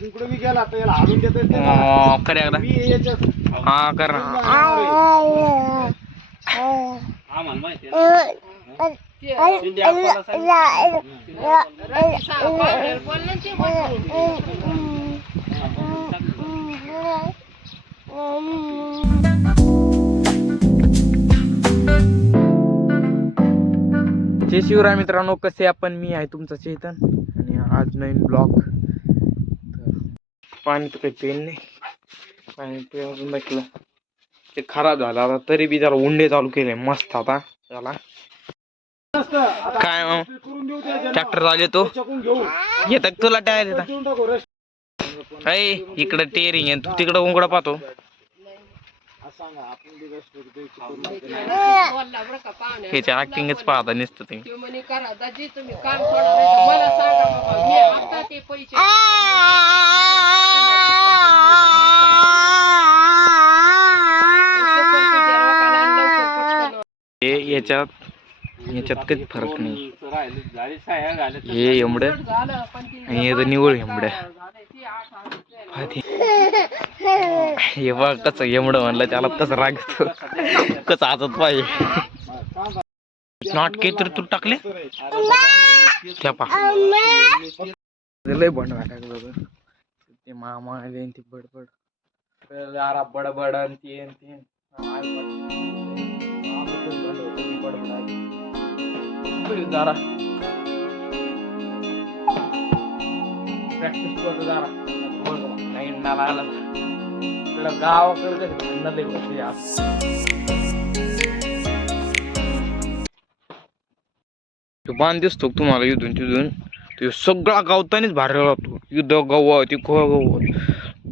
तिकडे मी गेला तर याला हालून देता येत नाही मला. अं, कर एकदा. मी याच्यात हा कर. ना आम्हाला माहिती आहे. शिंदे आपल्याला सांगितलं. जय शिवराय मित्रांनो कसे आपण? मी आहे तुमचा चेतन. आणि आज नवीन ब्लॉग. पाणी तर काही पेन नाही. पाणी पे ते खराब झालं आता तरी बी जरा उंडे चालू केले मस्त आता त्याला. काय मग? ट्रॅक्टर झाले तो. त्याच्याकडून येतात तुला टायर येतात इकडं टेरिंग आहे. तू तिकडं उंगडा पाहतो असं सांगा आपण बी रस करू, द्यायची करून देऊ. ह्याच्या ऍक्टिंगच पाहता नुसतं ते म्हणे करा दाजी तुम्ही काम सोडा नाही तर मला सांगा बाबा मी आता ते पैसे हे याच्यात याच्यात काही फरक नाही हे एवढं? आणि हे तर निवळ एवढं. झाले ती आठ हजार हे बघ कसं एवढं म्हणलं त्याला कसं राग येतो कसं आजत पाहिजे. नाटके तर तू टाकले? लय बंड वाटायला बघ. ते मामा आले ते बडबड. बडबड आणि ते बडबड जरा प्रॅक्टिस करतो जरा. नाही नाला आला इकडं गावाकडे कधी भांडणं लय होते आज. तो बांध दिसतो तुम्हाला इथून तिथून. तो सगळा गावतानीच भरलेला राहतो. युद्ध गव ती गव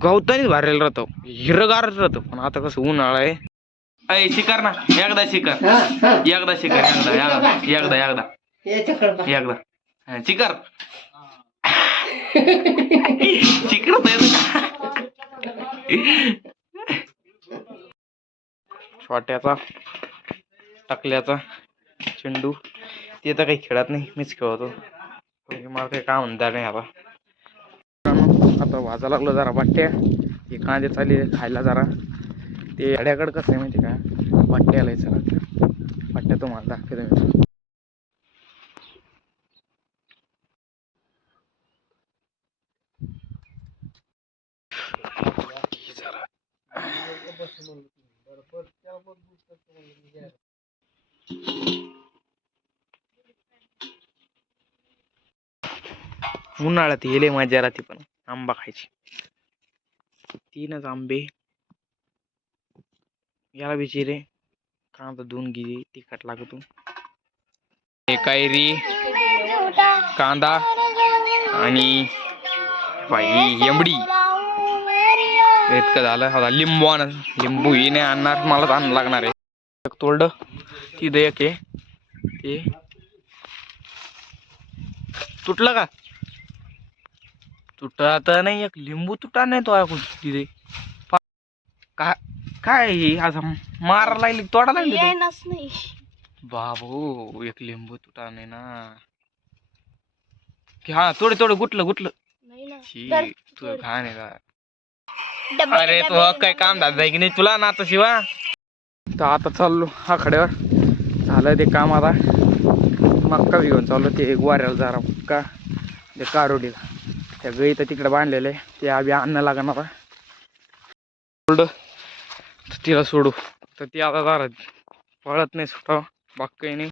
गावतानीच भरलेला राहतो. हिरगारच राहतं. पण आता कसं उन्हाळा आहे. अय शिकार ना. एकदा शिकार. एकदा शिकार एकदा एकदा एकदा एकदा. एकदा. शिकार. शिकार? छोट्याचा टाकल्याचा चेंडू. ते तर काही खेळत नाही मीच खेळतो. मला काही काम म्हणता नाही आता. आता वाजा लागलो जरा वाट्या हे कांदे चालले खायला जरा. ते अड्याकडं कसं आहे माहिती का? वाट्या आलाय सगळं वाट्या तुम्हाला दाखवतो मी. उन्हाळ्यात येले माझ्या राती पण आंबा खायची. तीनच आंबे. याला बिचारे. कांदा धुवून घे तिखट लागतो. हे कांदा आणि बाई एंबडी इतकं झालं. आता लिंबू आण लिंबू ही नाही आणणार मलाच आणायला लागणार आहे. एक ती तिथं एक आहे. ते तुटलं का? तुटा तर नाही एक लिंबू तुटा नाही तो ऐकून तिथे. काय? काय हे? असं मारा लागली तोडा लागली तो. नाही. बाबू एक लिंबू तुटा नाही ना. की हा थोडे थोडे गुटलं गुटलं. नाही ना. छी तर तू घाण आहे का? डबे- अरे तू डबे- काय काम झालं की नाही? तुला ना आता शिवा. तर आता चाललो हा खड्यावर झालं ते काम आता. मक्का बी घेऊन चाललो ते वाऱ्याला जरा मक्का. ते कारोडीला. त्या गाई तर तिकडे बांधलेले ते आम्ही आणणं लागणार आता तिला सोडू. तर ती आता जरा पळत नाही सुटावं बाकी काही नाही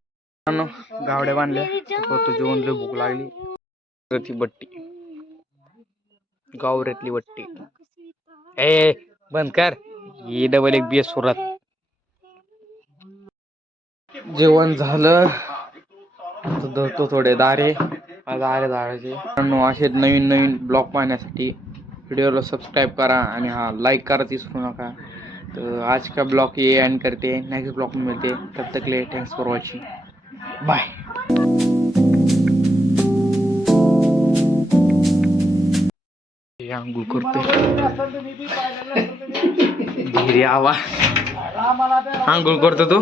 गावड्या बांधल्या. जेवण लय भूक लागली. तर ती बट्टी. गावऱ्यातली बट्टी. ए बंद कर. ये डबल एक बी एस सुरात. जेवण झालं. धरतो थोडे दारे. दारे दाराचे. असे नवीन नवीन ब्लॉग पाहण्यासाठी व्हिडिओला सबस्क्राईब करा आणि हा लाईक करा ती सुरू नका. तर आज का ब्लॉग ये एंड करते हैं। नेक्स्ट ब्लॉग में मिलते हैं। तब तक ले थैंक्स फॉर वॉचिंग बाय आंघोळ करतोय धीरे आवा आंघोळ करतो तू?